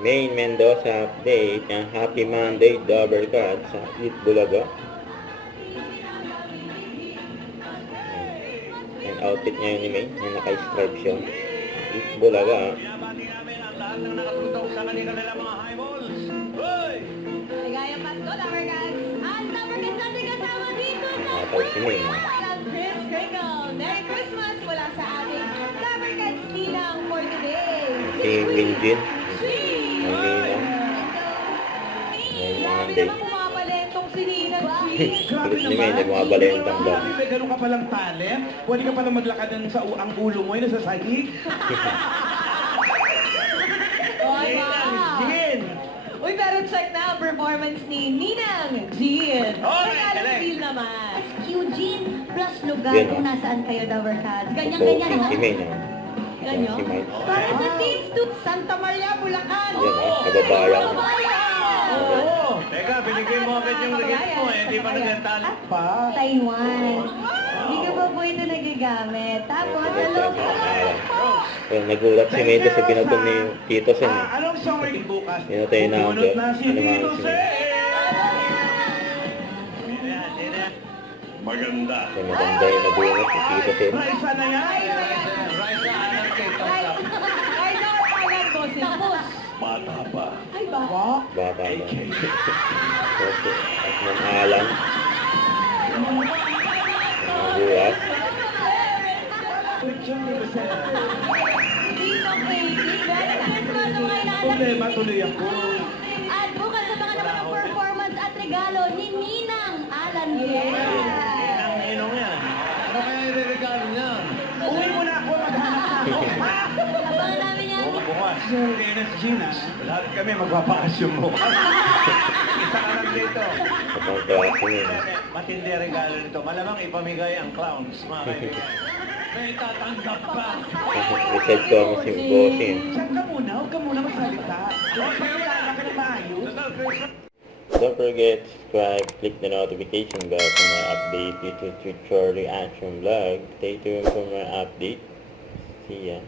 Main Mendoza update. Ang Happy Monday double card sa Eat Bulaga. Ang outfit ngayon ni May, yung naka-stripe siya. Eat Bulaga. Binabati namin ang lahat ng nakatutong sa kanila mga high balls. Hoy! Ligayang Pasko, Lover Cats! At Lover Cats natin kasama dito sa Nakataw si May. Chris Crinkle. Merry Christmas mula sa ating Lover Cats bilang for today. Si Winjin. Cheese! Ang Nina. Ngayon Grabe Monday. naman pumabalentong si Nina. Kulit ni May, nagmabalentang daw. May ganun ka palang talent. Pwede ka palang maglakad sa ang ulo mo, yun sa sahig. Oy, wow! Jin! Uy, pero check na ang performance ni Ninang Jean. Oy, Regalong galing. deal naman. Eugene plus lugar Yan, kung oh. nasaan kayo, Lover Cats. Ito, Ganyan-ganyan, si no? May na. Ganyan? Si May. Para sa teams to Santa Maria, Bulacan. Yan, kababayan. Oo! Teka, binigay mo agad yung regit mo eh. Hindi pa nagantali. Pa? Taiwan. Hindi ka pa po ito nagagamit. Tapos, sa loob ko Well, nagulat si May kasi pinatong ni Tito Sen. Anong song rin bukas? Pinatay na ang Bumunot na si ano nga Tito si Sen! May. Maganda. Kaya maganda yung nabunot si Tito Sen. Raisa na yan! Raisa Anarchy. Ay, no, Thailand bossing. Tapos. Bata pa. Ay, ba? Bata na. Okay. At ng alam. Ang bukas. Ninong Katie. Merry Christmas sa mga inaanak Problema ni tuloy ako. At bukas sa mga naman performance at regalo ni Ninang Alan Guerra. Inong yan. Ano kaya i-regalo niya? Uwi mo na ako, maghanap na ako. Abangan namin yan. Bukas. Dennis Gina. Lahat kami magpapakasyon mo. Isa ka lang dito. Kapag klase niya. Matindi ang regalo nito. Malamang ipamigay ang clowns, mga kaibigan. May tatanggap pa. Reset ko ako si Bossing. Diyan ka muna, huwag ka muna magsalita. Pagkakala ka na maayos. Don't forget to subscribe, click the notification bell for my update YouTube tutorial reaction vlog. Stay tuned for my update. See ya.